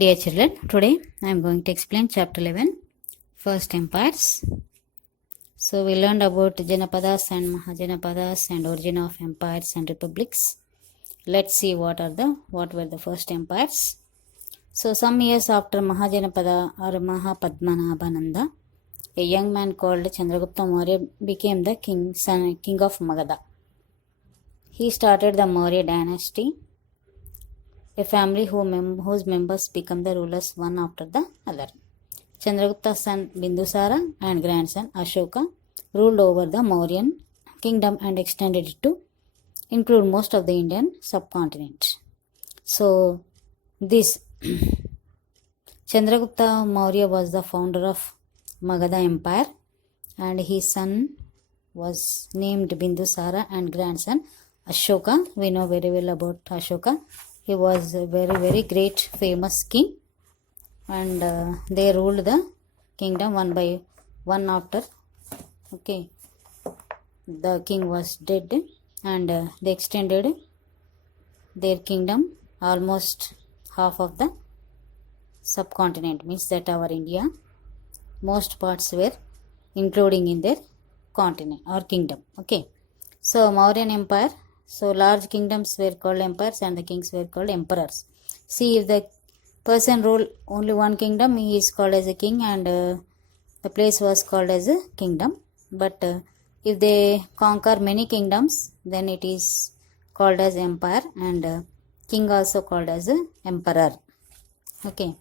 Dear children, today I am going to explain chapter 11, First Empires. So we learned about Janapadas and Mahajanapadas and origin of empires and republics. Let's see what were the first empires. So some years after Mahajanapada or Mahapadmanabhananda, a young man called Chandragupta Maurya became the king of Magadha. He started the Maurya dynasty, a family whose members become the rulers one after the other. Chandragupta's son Bindusara and grandson Ashoka ruled over the Mauryan kingdom and extended it to include most of the Indian subcontinent. So this Chandragupta Maurya was the founder of Magadha Empire, and his son was named Bindusara and grandson Ashoka. We know very well about Ashoka. He was a very, very great, famous king, and they ruled the kingdom one by one after. Okay, the king was dead, and they extended their kingdom almost half of the subcontinent, means that our India, most parts were including in their continent or kingdom. Okay, so Mauryan Empire. So large kingdoms were called empires and the kings were called emperors. See, if the person ruled only one kingdom, he is called as a king, and the place was called as a kingdom. But if they conquer many kingdoms, then it is called as empire, and king also called as a emperor. Okay,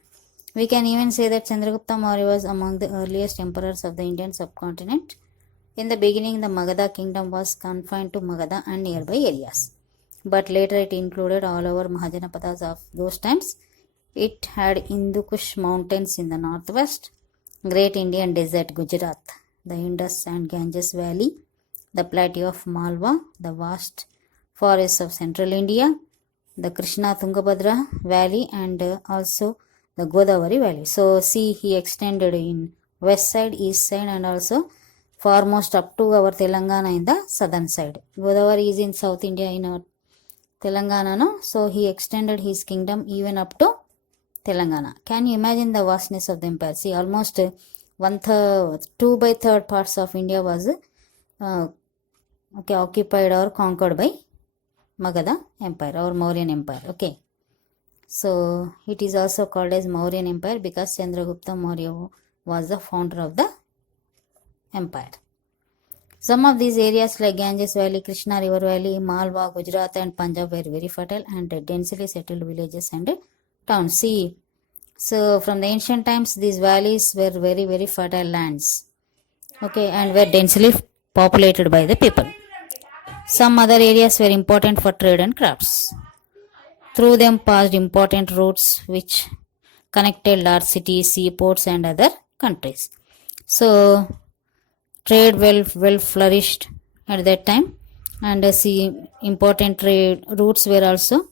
we can even say that Chandragupta Maurya was among the earliest emperors of the Indian subcontinent. In the beginning, the Magadha kingdom was confined to Magadha and nearby areas, but later it included all over Mahajanapadas of those times. It had Hindu Kush mountains in the northwest, great Indian desert Gujarat, the Indus and Ganges valley, the plateau of Malwa, the vast forests of central India, the Krishna Tungabhadra valley, and also the Godavari valley. So see, he extended in west side, east side, and also foremost up to our Telangana in the southern side. Godavari is in South India in our Telangana, no? So he extended his kingdom even up to Telangana. Can you imagine the vastness of the empire? See, almost 2/3 parts of India was occupied or conquered by Magadha Empire or Mauryan Empire. Okay, so it is also called as Mauryan Empire because Chandragupta Maurya was the founder of the empire. Some of these areas like Ganges Valley, Krishna River Valley, Malwa, Gujarat and Punjab were very fertile and densely settled villages and towns. See, so from the ancient times, these valleys were very, very fertile lands. Okay, and were densely populated by the people. Some other areas were important for trade and crafts. Through them passed important routes which connected large cities, seaports and other countries. So trade well flourished at that time, and see, important trade routes were also,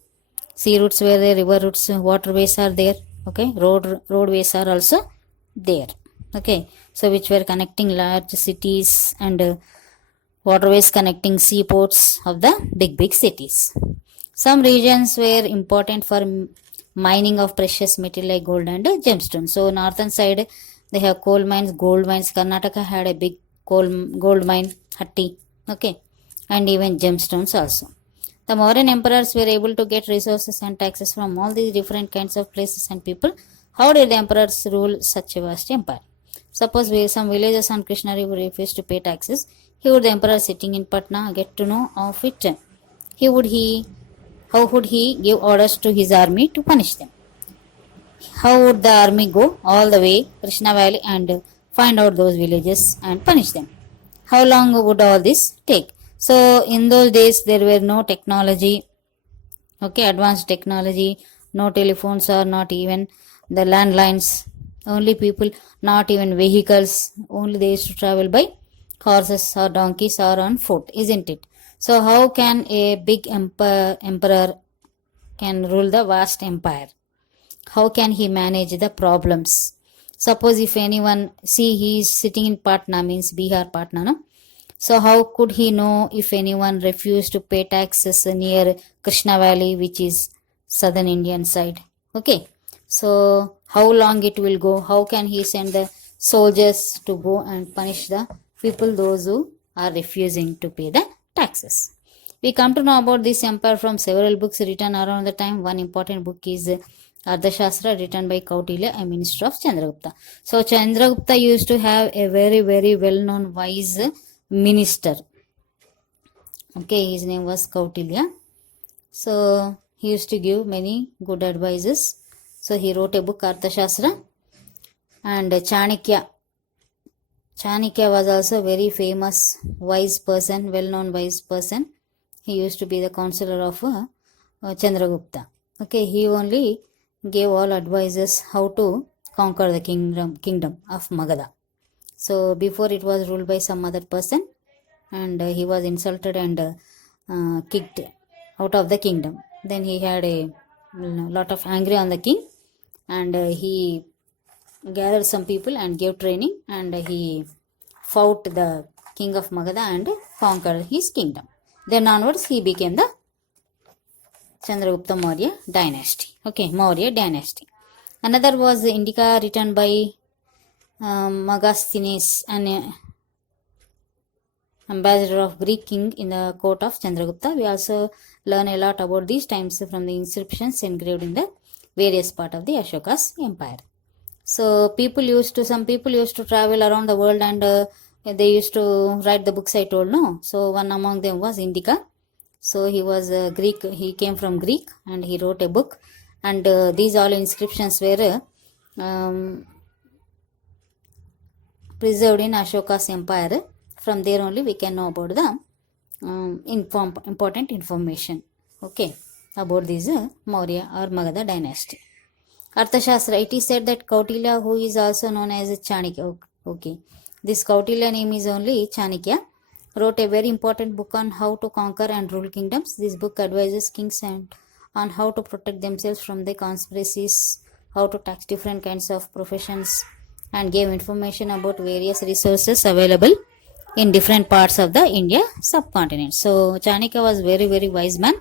sea routes were there, river routes, waterways are there. Okay, roadways are also there. Okay, so which were connecting large cities and waterways connecting seaports of the big cities. Some regions were important for mining of precious metal like gold and gemstone. So northern side they have coal mines, gold mines. Karnataka had a big gold mine, Hatti. Okay, and even gemstones also. The Mauryan emperors were able to get resources and taxes from all these different kinds of places and people. How did the emperors rule such a vast empire? Suppose some villages on Krishna River refused to pay taxes. The emperor sitting in Patna get to know of it? How would he give orders to his army to punish them? How would the army go all the way Krishna Valley and find out those villages and punish them? How long would all this take? So in those days there were no technology, advanced technology, no telephones or not even the landlines. Only people, not even vehicles. Only they used to travel by horses or donkeys or on foot, isn't it? So how can a big emperor can rule the vast empire? How can he manage the problems? Suppose if anyone, see, he is sitting in Patna, means Bihar, Patna, no? So how could he know if anyone refused to pay taxes near Krishna Valley, which is southern Indian side? Okay, So how long it will go? How can he send the soldiers to go and punish the people, those who are refusing to pay the taxes? We come to know about this empire from several books written around the time. One important book is Ardhashastra, written by Kautilya, a minister of Chandragupta. So Chandragupta used to have a very, very well-known wise minister. Okay, his name was Kautilya. So he used to give many good advices. So he wrote a book, Arthashastra. And Chanakya was also a very famous wise person, well-known wise person. He used to be the counselor of Chandragupta. Okay, he only gave all advices how to conquer the kingdom of Magadha. So before it was ruled by some other person, and he was insulted and kicked out of the kingdom. Then he had a lot of anger on the king, and he gathered some people and gave training, and he fought the king of Magadha and conquered his kingdom. Then onwards he became the Chandragupta Maurya dynasty. Okay, Maurya dynasty. Another was Indica, written by Megasthenes, an ambassador of Greek king in the court of Chandragupta. We also learn a lot about these times from the inscriptions engraved in the various part of the Ashoka's empire. So some people used to travel around the world, and they used to write the books I told, no? So one among them was Indica. So he was Greek, he came from Greek, and he wrote a book, and these all inscriptions were preserved in Ashoka's empire. From there only we can know about the important information, okay, about this Maurya or Magadha dynasty. Arthashastra, it is said that Kautilya, who is also known as Chanakya, okay, this Kautilya name is only Chanakya, wrote a very important book on how to conquer and rule kingdoms. This book advises kings and on how to protect themselves from the conspiracies, how to tax different kinds of professions, and gave information about various resources available in different parts of the India subcontinent. So Chanakya was very, very wise man.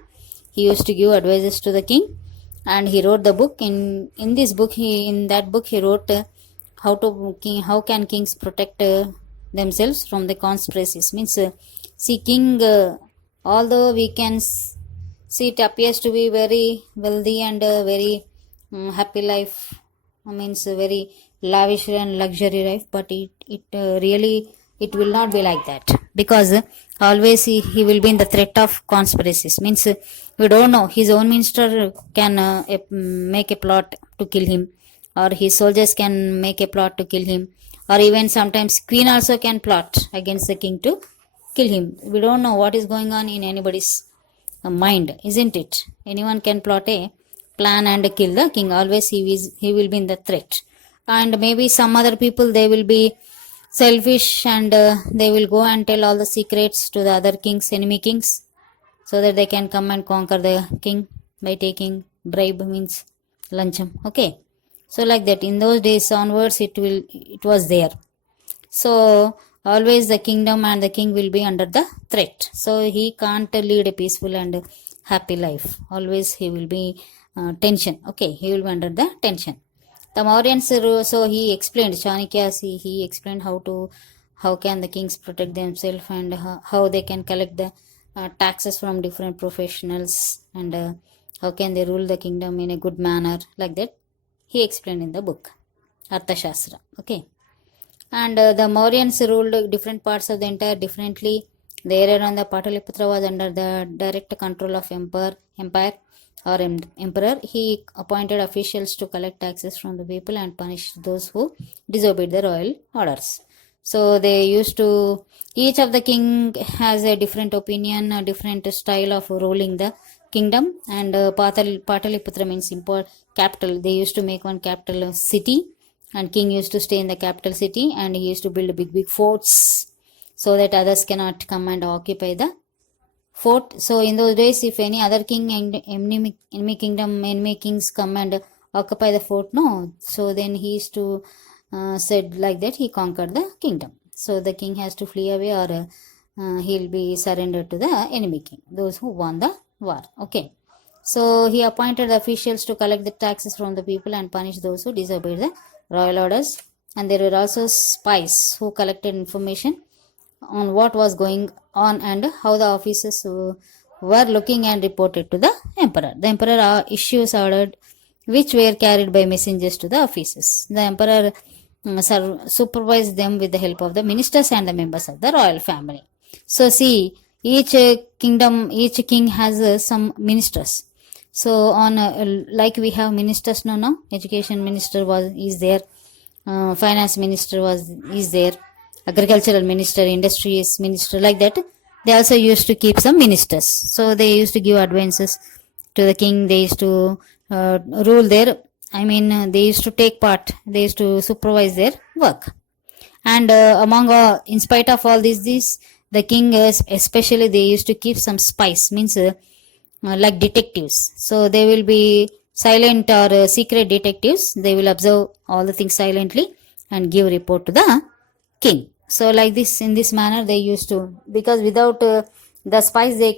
He used to give advices to the king, and he wrote the book. In this book, in that book he wrote how can kings protect themselves from the conspiracies. Means see, king, although we can see it appears to be very wealthy and very happy life, means very lavish and luxury life, but it really it will not be like that, because always he will be in the threat of conspiracies. Means we don't know, his own minister can make a plot to kill him, or his soldiers can make a plot to kill him, or even sometimes queen also can plot against the king to kill him. We don't know what is going on in anybody's mind, isn't it? Anyone can plot a plan and kill the king. Always he will be in the threat. And maybe some other people, they will be selfish, and they will go and tell all the secrets to the other kings, enemy kings, so that they can come and conquer the king by taking bribe, means lancham. Okay, so like that, in those days onwards it was there. So always the kingdom and the king will be under the threat, so he can't lead a peaceful and happy life. Always he will be tension. Okay, he will be under the tension. The Mauryans, so he explained, Chanakya, he explained how can the kings protect themselves, and how they can collect the taxes from different professionals, and how can they rule the kingdom in a good manner. Like that he explained in the book Arthashastra. Okay, and the Mauryans ruled different parts of the entire differently. The area on the Pataliputra was under the direct control of empire or emperor. He appointed officials to collect taxes from the people and punish those who disobeyed the royal orders. So they used to, each of the king has a different opinion, a different style of ruling the kingdom. And Pataliputra means capital. They used to make one capital city, and king used to stay in the capital city, and he used to build big forts so that others cannot come and occupy the fort. So in those days, if any other king and enemy kings come and occupy the fort, no, so then he is to said like that he conquered the kingdom. So the king has to flee away, or he'll be surrendered to the enemy king, those who won the war. Okay, So he appointed the officials to collect the taxes from the people and punish those who disobeyed the royal orders. And there were also spies who collected information on what was going on and how the officers were looking and reported to the emperor. The emperor issues ordered which were carried by messengers to the officers. The emperor supervised them with the help of the ministers and the members of the royal family. So see, each kingdom, each king has some ministers. So on like we have ministers now, education minister is there, finance minister is there, agricultural minister, industries minister, like that. They also used to keep some ministers. So they used to give advances to the king. They used to rule their, they used to take part. They used to supervise their work. And in spite of all this, the king, especially, they used to keep some spies, means like detectives. So they will be silent or secret detectives. They will observe all the things silently and give report to the king. So like this, in this manner they used to, because without the spies they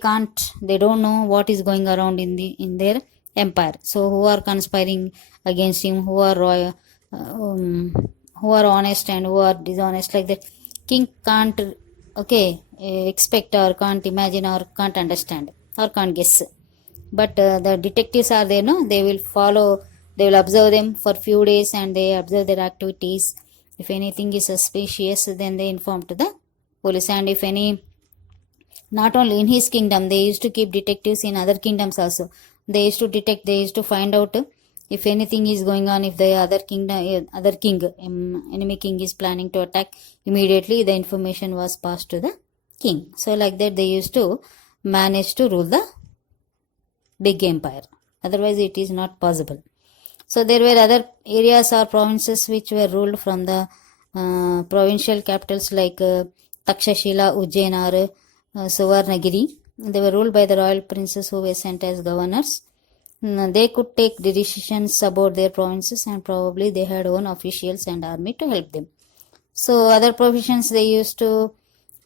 don't know what is going around in their empire. So who are conspiring against him, who are royal, who are honest and who are dishonest, like that, king can't expect or can't imagine or can't understand or can't guess. But the detectives are there, no? They will follow, they will observe them for few days and they observe their activities. If anything is suspicious, then they inform to the police. And if any, not only in his kingdom, they used to keep detectives in other kingdoms also. They used to detect, they used to find out if anything is going on, if the enemy king is planning to attack, immediately the information was passed to the king. So like that they used to manage to rule the big empire. Otherwise it is not possible. So there were other areas or provinces which were ruled from the provincial capitals like Takshashila, Ujjain or Suvarnagiri. They were ruled by the royal princes who were sent as governors. They could take decisions about their provinces and probably they had own officials and army to help them. So other provisions they used to,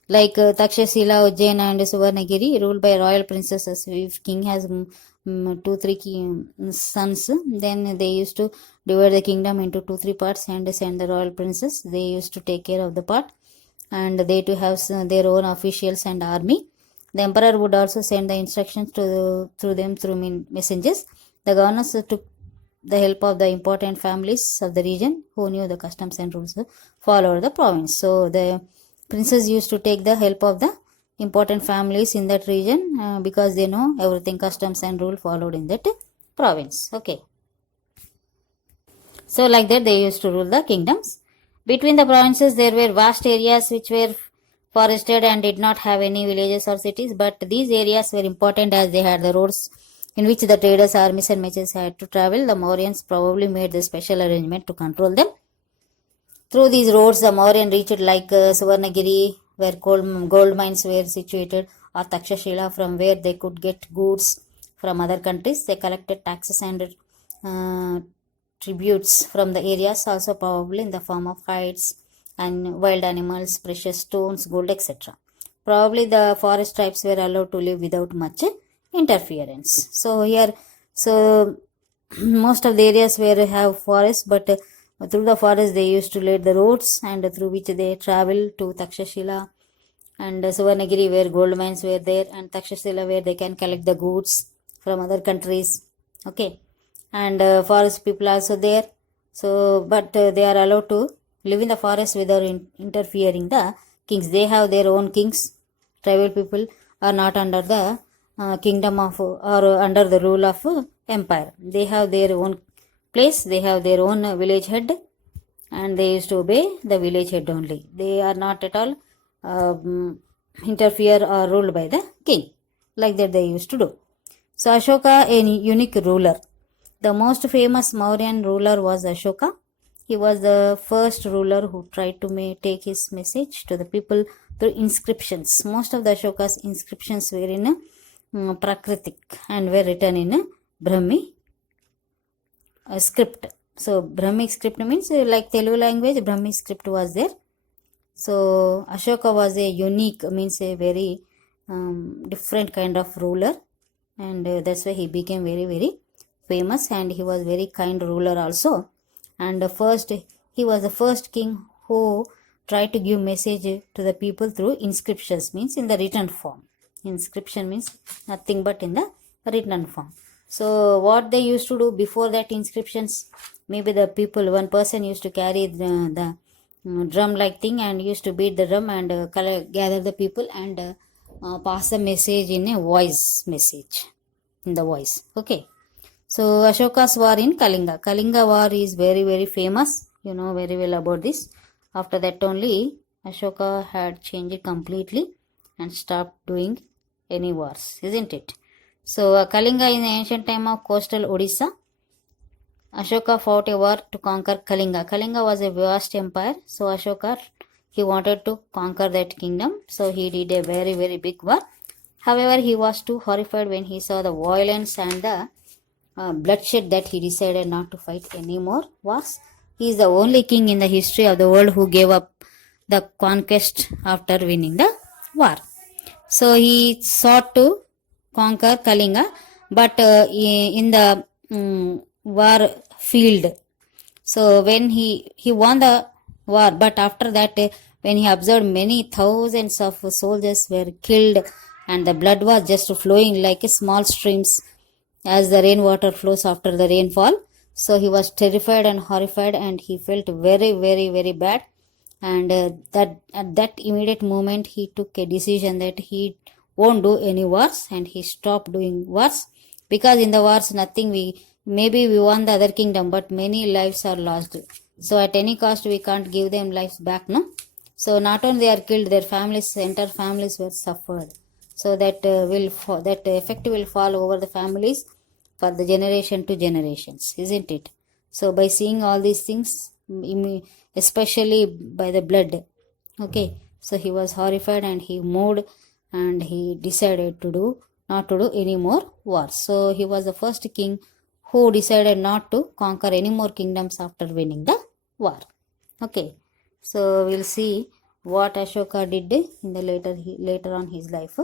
like Takshashila, Ujjain and Suvarnagiri, ruled by royal princesses. If king has 2-3 sons, then they used to divide the kingdom into 2-3 parts and send the royal princes. They used to take care of the part and they to have their own officials and army. The emperor would also send the instructions through messengers. The governors took the help of the important families of the region who knew the customs and rules followed the province. So the princes used to take the help of the important families in that region because they know everything, customs and rule followed in that province. Okay. So like that they used to rule the kingdoms. Between the provinces there were vast areas which were forested and did not have any villages or cities, but these areas were important as they had the roads in which the traders, armies and merchants had to travel. The Mauryans probably made the special arrangement to control them. Through these roads, the Mauryan reached like Suvarnagiri, where gold mines were situated, or Takshashila, from where they could get goods from other countries. They collected taxes and tributes from the areas, also probably in the form of hides and wild animals, precious stones, gold, etc. Probably the forest tribes were allowed to live without much interference. So here, most of the areas where have forests, but through the forest they used to lay the roads and through which they travel to Takshashila and Suvarnagiri, where gold mines were there, and Takshashila where they can collect the goods from other countries. Okay, and forest people also there. So but they are allowed to live in the forest without interfering the kings. They have their own kings. Tribal people are not under the kingdom of or under the rule of empire. They have their own place, they have their own village head, and they used to obey the village head only. They are not at all interfere or ruled by the king. Like that they used to do. So Ashoka, a unique ruler. The most famous Mauryan ruler was Ashoka. He was the first ruler who tried to take his message to the people through inscriptions. Most of the Ashoka's inscriptions were in Prakritic and were written in Brahmi script. So Brahmi script means like Telugu language, Brahmi script was there. So Ashoka was a unique, means a very different kind of ruler. and that's why he became very, very famous, and he was very kind ruler also. And first, he was the first king who tried to give message to the people through inscriptions, means in the written form. Inscription means nothing but in the written form. So what they used to do before that inscriptions, maybe the people, one person used to carry the drum like thing and used to beat the drum and gather the people and pass the message in a voice message, in the voice. Okay. So Ashoka's war in Kalinga. Kalinga war is very, very famous. You know very well about this. After that only Ashoka had changed completely and stopped doing any wars, isn't it? So Kalinga in the ancient time of coastal Odisha. Ashoka fought a war to conquer Kalinga. Kalinga was a vast empire. So Ashoka, he wanted to conquer that kingdom. So he did a very, very big war. However, he was too horrified when he saw the violence and the bloodshed that he decided not to fight any more wars. He is the only king in the history of the world who gave up the conquest after winning the war. So he sought to conquer Kalinga, but in the war field. So when he won the war, but after that, when he observed many thousands of soldiers were killed and the blood was just flowing like a small streams as the rainwater flows after the rainfall. So he was terrified and horrified, and he felt very, very, very bad. And that at that immediate moment, he took a decision that he won't do any wars, and he stopped doing wars, because in the wars nothing, maybe we won the other kingdom, but many lives are lost. So at any cost we can't give them lives back, no. So not only they are killed, their families, entire families were suffered. So that that effect will fall over the families for the generation to generations, isn't it? So by seeing all these things, especially by the blood, okay, so he was horrified and he moved and he decided to not to do any more wars. So he was the first king who decided not to conquer any more kingdoms after winning the war. Okay, so we'll see what Ashoka did in the later on his life.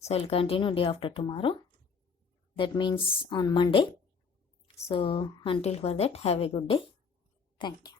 So I'll continue day after tomorrow. That means on Monday. So until for that, have a good day. Thank you.